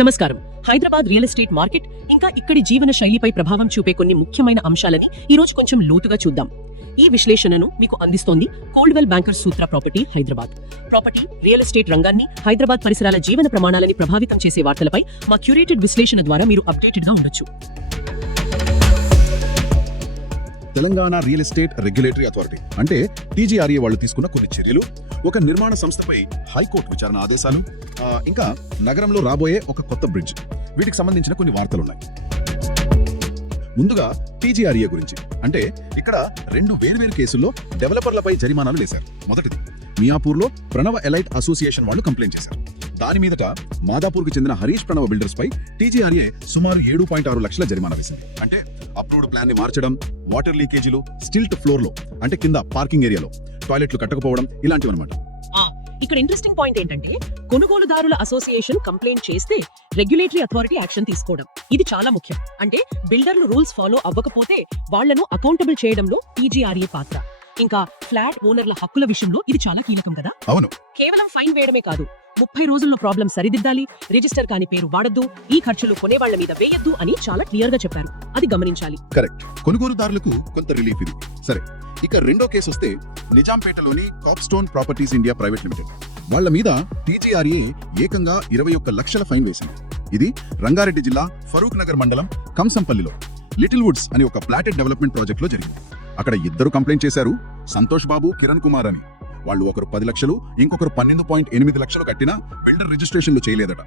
నమస్కారం. Hyderabad real estate market ఇంకా ఇక్కడి జీవన శైలిపై ప్రభావం చూపే కొన్ని ముఖ్యమైన అంశాలని ఈ రోజు కొంచెం లోతుగా చూద్దాం. ఈ విశ్లేషణను మీకు అందిస్తోంది Coldwell Bankers Sutra property Hyderabad. Property, real estate రంగాన్ని, హైదరాబాద్ పరిసరాల జీవన ప్రమాణాలని ప్రభావితం చేసే వార్తలపై మా క్యూరేటెడ్ విశ్లేషణ ద్వారా మీరు అప్డేటెడ్ గా ఉండొచ్చు. Telangana real estate regulatory authority అంటే టీజీఆర్ఏ వాళ్ళు తీసుకున్న కొన్ని చర్యలు, ఒక నిర్మాణ సంస్థపై హైకోర్టు విచారణ ఆదేశాలు, ఇంకా నగరంలో రాబోయే ఒక కొత్త బ్రిడ్జ్, వీటికి సంబంధించిన కొన్ని వార్తలున్నాయి. ముందుగా టీజీఆర్ఏ గురించి అంటే ఇక్కడ రెండు వేర్వేరు కేసుల్లో డెవలపర్లపై జరిమానాలు వేశారు. మొదటిది మియాపూర్లో ప్రణవ ఎలైట్ అసోసియేషన్ వాళ్ళు కంప్లైంట్ చేశారు. దాని మీదట మాదాపూర్కి చెందిన హరీష్ ప్రణవ బిల్డర్స్ పై టీజీఆర్ఏ సుమారు 7.6 లక్షల జరిమానా వేసింది. అంటే అప్రూవ్డ్ ప్లాన్ ని మార్చడం, వాటర్ లీకేజీలు, స్టిల్ట్ ఫ్లోర్ లో అంటే కింద పార్కింగ్ ఏరియాలో టాయిలెట్లు కట్టకపోవడం, ఇలాంటివన్నమాట. ఇక్కడ ఇంట్రెస్టింగ్ పాయింట్ ఏంటంటే కొనుగోలుదారుల అసోసియేషన్ కంప్లైంట్ చేస్తే రెగ్యులేటరీ అథారిటీ యాక్షన్ తీసుకోవడం. ఇది చాలా ముఖ్యం. అంటే బిల్డర్లు రూల్స్ ఫాలో అవ్వకపోతే వాళ్లను అకౌంటబుల్ చేయడంలో టీజీఆర్ఏ పాత్ర. ఇంకా ఫ్లాట్ ఓనర్ల హక్కుల విషయంలో ఇది చాలా కీలకం కదా. అవును, కేవలం ఫైన్ వేయడమే కాదు, 30 రోజుల్లో ప్రాబ్లం సరిదిద్దాలి, రిజిస్టర్ కాని పేరు వాడద్దు, ఈ ఖర్చులు కొనేవాళ్ల మీద వేయద్దు అని చాలా క్లియర్ గా చెప్పారు. అది గమనించాలి. కరెక్ట్. కొనుగోలుదారులకు కొంత రిలీఫ్ ఇది. సరే, ఇక రెండో కేసు వస్తే నిజాంపేటలోని కాప్స్టోన్ ప్రాపర్టీస్ ఇండియా ప్రైవేట్ లిమిటెడ్ వాళ్ల మీద టీజీఆర్ఏ ఏకంగా 21 లక్షల ఫైన్ వేసింది. ఇది రంగారెడ్డి జిల్లా ఫరూక్ నగర్ మండలం కంసంపల్లిలో లిటిల్ వుడ్స్ అనే ఒక ప్లాటెడ్ డెవలప్మెంట్ ప్రాజెక్ట్ లో జరిగింది. అక్కడ ఇద్దరు కంప్లైంట్ చేశారు, సంతోష్ బాబు, కిరణ్ కుమార్ అని. వాళ్ళు ఒకరు 10 లక్షలు, ఇంకొకరు 12.8 లక్షలు కట్టినా బిల్డర్ రిజిస్ట్రేషన్లు చేయలేదట.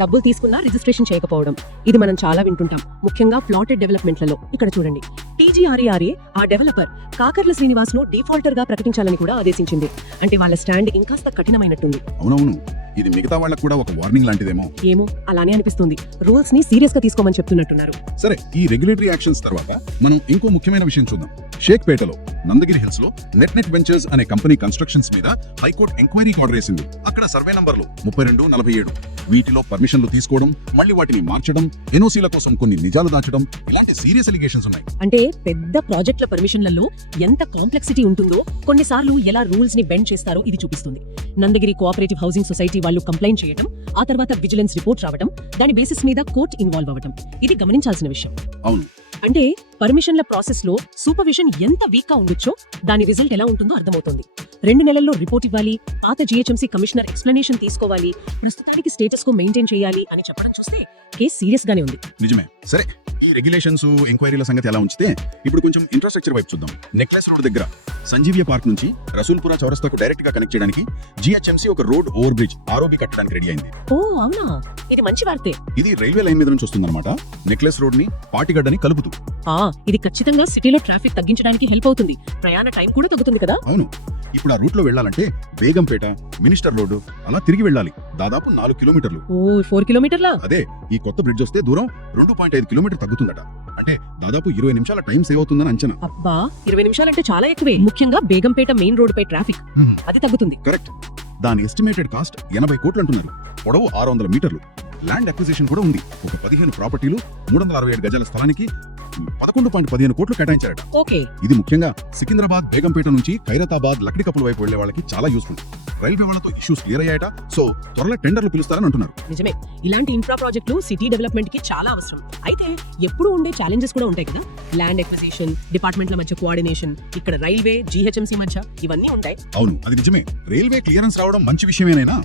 డబ్బులు తీసుకున్నా రిజిస్ట్రేషన్ చేయకపోవడం, ఇది మనం చాలా వింటుంటాం, ముఖ్యంగా ప్లాటెడ్ డెవలప్మెంట్లలో. ఇక్కడ చూడండి, టీజీఆర్ఏ ఆ డెవలపర్ కాకర్ల శ్రీనివాస్ ను డిఫాల్టర్ గా ప్రకటించాలని కూడా ఆదేశించింది. అంటే వాళ్ళ స్టాండ్ ఇంకాస్త కఠినమైనట్టుంది. అవునవును, ఇది మిగతా వాళ్ళకు కూడా ఒక వార్నింగ్ లాంటిదేమో. ఏమో, అలానే అనిపిస్తుంది. రూల్స్ ని సీరియస్ గా తీసుకోమని చెప్తున్నట్టున్నారు. సరే, ఈ రెగ్యులేటరీ యాక్షన్స్ తర్వాత మనం ఇంకో ముఖ్యమైన విషయం చూద్దాం. షేక్పేటలో నందగిరి హిల్స్ లో నెట్ వెంచర్స్ అనే కంపెనీ కన్స్ట్రక్షన్స్ మీద హైకోర్టు ఎంక్వైరీ ఆర్డర్ వేసింది. అక్కడ సర్వే నంబర్లు 32, 47 వీటిలో పర్మిషన్లు తీసుకోవడం, మళ్ళీ వాటిని మార్చడం, ఎన్ఓసీల కోసం కొన్ని నిజాలు దాచడం, ఇలాంటి సీరియస్ అలిగేషన్స్ ఉన్నాయి. అంటే పెద్ద ప్రాజెక్టుల పర్మిషన్లలో ఎంత కాంప్లెక్సిటీ ఉంటుందో, కొన్నిసార్లు ఎలా రూల్స్ ని బెండ్ చేస్తారో ఇది చూపిస్తుంది. నందగిరి కోఆపరేటివ్ హౌసింగ్ సొసైటీ వాళ్ళు కంప్లైంట్ చేయడం, ఆ తర్వాత విజిలెన్స్ రిపోర్ట్ రావడం, దాని బేసిస్ మీద కోర్టు ఇన్వాల్వ్ అవ్వడం, ఇది గమనించాల్సిన విషయం. అవును, అంటే పర్మిషన్ల ప్రాసెస్ లో సూపర్విజన్ ఎంత వీక్ గా ఉండొచ్చో దాని రిజల్ట్ ఎలా ఉంటుందో అర్థమవుతుంది. 2 నెలల్లో రిపోర్ట్ ఇవ్వాలి, పాత జీహెచ్ఎంసీ కమిషనర్ ఎక్స్ప్లెనేషన్ తీసుకోవాలి, ప్రస్తుతానికి స్టేటస్ కు మెయింటైన్ చేయాలి అని చెప్పడం చూస్తే కేసు సీరియస్ గానే ఉంది. నిజమే. సరే, ఈ రెగ్యులేషన్స్, ఎంక్వైరీల సంగతి ఎలా ఉంచితే ఇప్పుడు కొంచెం ఇన్ఫ్రాస్ట్రక్చర్ వైపు చూద్దాం. నెక్లెస్ రోడ్ దగ్గర సంజీవియ పార్క్ నుంచి రసూల్పురా చౌరస్తాకు డైరెక్ట్ గా కనెక్ట్ చేయడానికి జీహెచ్ఎంసీ ఒక రోడ్ ఓవర్ బ్రిడ్జ్ ఆర్ఓబి కట్టడానికి రెడీ అయింది. ఓ అవునా, ఇది మంచి వార్తే. ఇది రైల్వే లైన్ మీద నుంచి వస్తుందన్నమాట. నెక్లెస్ రోడ్ ని పాటిగడ్డని కలుపుతూ. ఇది ఖచ్చితంగా సిటీలో ట్రాఫిక్ తగ్గించడానికి హెల్ప్ అవుతుంది. ప్రయాణ టైం కూడా తగ్గుతుంది కదా. అవును, ఇప్పుడు ఆ రూట్ లో వెళ్ళాలంటే బేగంపేట, మినిస్టర్ రోడ్ అలా తిరిగి వెళ్ళాలి. దాదాపు 4 కిలోమీటర్లు. 4 కిలోమీటర్ల. అదే, ఈ కొత్త బ్రిడ్జ్ వస్తే దూరం 2.5 కిలోమీటర్ తగ్గుతుందట. అంటే దాదాపు 20 నిమిషాల టైం సేవ్ అవుతుందని అంచనా. అబ్బా, 20 నిమిషాలంటే చాలా ఎక్కువే. ముఖ్యంగా బేగంపేట మెయిన్ రోడ్ పై ట్రాఫిక్ అది తగ్గుతుంది. కరెక్ట్. దాని ఎస్టిమేటెడ్ కాస్ట్ 80 కోట్లు అంటున్నారు. పొడవు 600 మీటర్లు. ల్యాండ్ అక్విజిషన్ కూడా ఉంది. ఒక 15 ప్రాపర్టీలు 367 గజాల స్థలానికి 11.15 కోట్లు కేటాయించారట. ఓకే, ఇది ముఖ్యంగా సికింద్రాబాద్, బేగంపేట నుంచి ఖైరతాబాద్, లక్డికప్పుల వైపు వెళ్లే వాళ్ళకి చాలా యూస్ఫుల్. రైల్వే వాళ్ళతో ఇష్యూస్ క్లియర్ అయ్యాయట. సో త్వరలో టెండర్లు పిలుస్తారని అంటున్నారు. నిజమే, ఇలాంటి ఇన్ఫ్రా ప్రాజెక్టులు సిటీ డెవలప్మెంట్ కి చాలా అవసరం. అయితే ఎప్పుడు ఉండే ఛాలెంజెస్ కూడా ఉంటాయి కదా. ల్యాండ్ అక్విజిషన్, డిపార్ట్మెంట్ల మధ్య కోఆర్డినేషన్, ఇక్కడ రైల్వే, జీహెచ్ఎంసీ మధ్య ఇవన్నీ ఉంటాయి. అవును, అది నిజమే. రైల్వే క్లియరెన్స్ రావడం మంచి విషయమేనైనా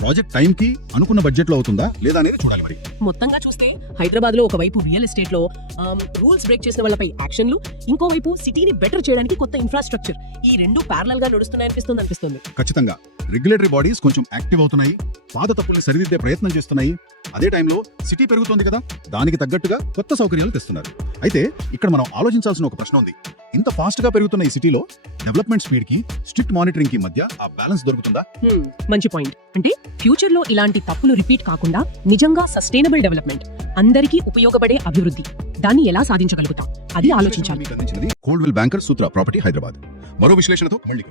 ప్రాజెక్ట్ టైం కి అనుకున్న బడ్జెట్ లో అవుతుందా లేదా అనేది చూడాలి. మరి మొత్తంగా చూస్తే హైదరాబాద్ లో ఒకవైపు రియల్ ఎస్టేట్ లో రూల్స్ బ్రేక్ చేసిన వాళ్ళపై యాక్షన్లు, ఇంకోవైపు సిటీని బెటర్ చేయడానికి కొత్త ఇన్ఫ్రాస్ట్రక్చర్, ఈ రెండు ప్యారలల్ గా నడుస్తున్నాయనిపిస్తుంది. ఖచ్చితంగా రెగ్యులేటరీ బాడీస్ కొంచెం యాక్టివ్ అవుతున్నాయి, పాత తప్పుల్ని సరిదిద్దే ప్రయత్నం చేస్తున్నాయి. అదే టైంలో సిటీ పెరుగుతోంది కదా, దానికి తగ్గట్టుగా కొత్త సౌకర్యాలు తెస్తున్నారు. అయితే ఇక్కడ మనం ఆలోచించాల్సిన ఒక ప్రశ్న ఉంది. ఇంత ఫాస్ట్ గా పెరుగుతున్న ఈ సిటీలో డెవలప్మెంట్ స్పీడ్ కి, స్ట్రిక్ట్ మానిటరింగ్ కి మధ్య ఆ బ్యాలెన్స్ దొరుకుతుందా? మంచి పాయింట్. అంటే ఫ్యూచర్ లో ఇలాంటి తప్పులు రిపీట్ కాకుండా నిజంగా సస్టైనబుల్ డెవలప్మెంట్, అందరికీ ఉపయోగపడే అభివృద్ధి, దాన్ని ఎలా సాధించగలుగుతాం అది ఆలోచించాలి. Coldwell Bankers Sutra property Hyderabad. మరో విశ్లేషణతో మళ్ళీ